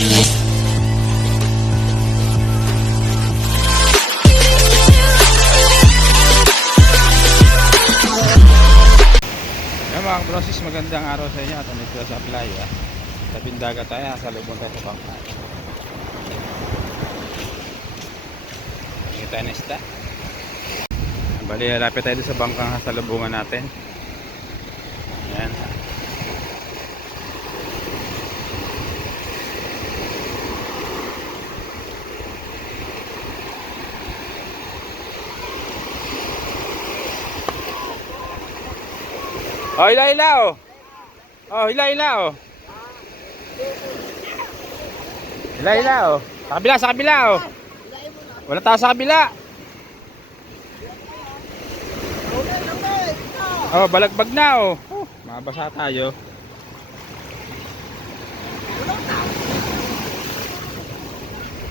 Mga process, magandang araw sa inyo at nandito sa playa. Tabing dagat tayo, sa lubong tayo sa bangka. Hindi tayo na isda. Bali, lapit tayo sa bangkang sa lubungan natin. Yan. Oh, hila hila oh. Oh, hila hila oh. Hila hila oh. Sa kabila, sa kabila oh. Wala tao sa kabila. Oh, balagbag na oh. mabasa tayo.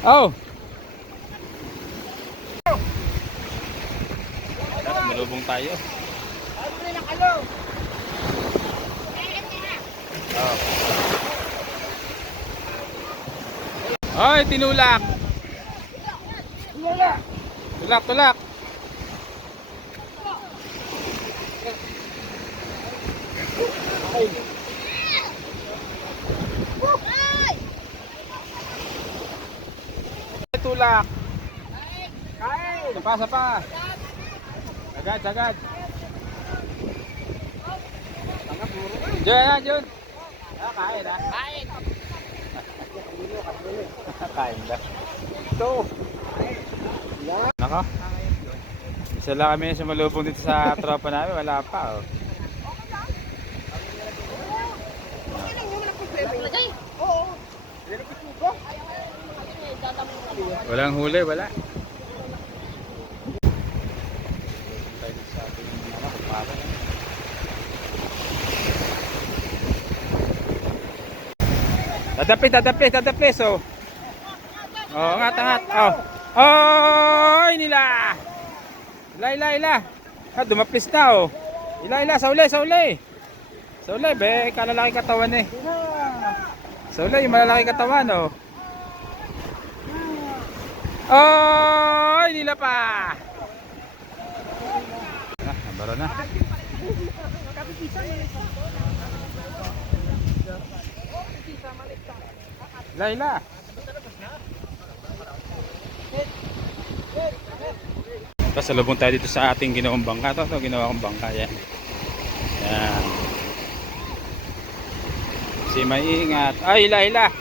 Oh. Malubong tayo. Oh. Ay, tinulak. Tulak, tulak. Ay, Tulak. Sapa, sapa. Sagad, sagad. Diyan Jun. Ah, kain ah. Kain. Kain ba? Ito. Naka. Isa lang kami sa malubong dito sa tropa namin. Wala pa oh. Walang huli, wala. Tayo dito sa ating ano, para. Tatapis, tatapis, tatapis, oh. Oh, angat, angat. Oh. Oh, nila. Ila, ila, ila. Ah, dumapis na, oh. Ila, ila, sa uli, sa uli. Sa uli, be, kalalaki katawan eh. Sa uli, yung malalaki katawan, oh. Oh, nila pa. Ah, nabara na. Laila. Tapos salubong tayo dito sa ating ginawang bangka. Ito, ito ginawa kong bangka. Yan. Yan. Si may ingat. Ay, hila.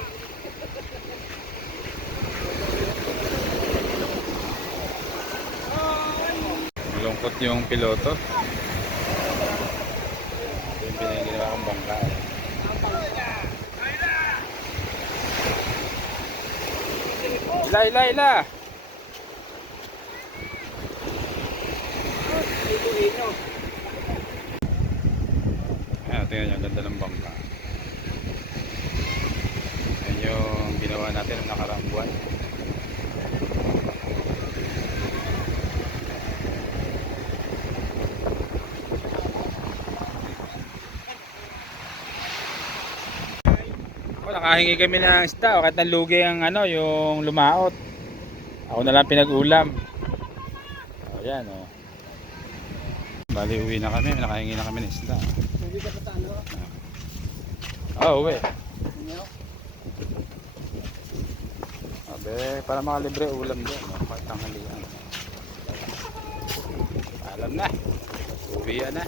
Malungkot yung piloto. Ito yung pinaginawa kong bangka. Yan. Hila, hila, hila. Ayan, tingnan nyo, ganda ng bangka. Ayan yung ginawa natin ng nakaraang buwan. Nakahingi kami ng isda o kahit nalugi ang ano, yung lumaot. Ako na lang pinag-ulam. O yan o. Bali uwi na kami, nakahingi na kami ng isda. Hindi ka sa ano? Oo, uwi. Abe, para makalibre ulam din. No? Kahit tanghalian. Alam na. Uwi na.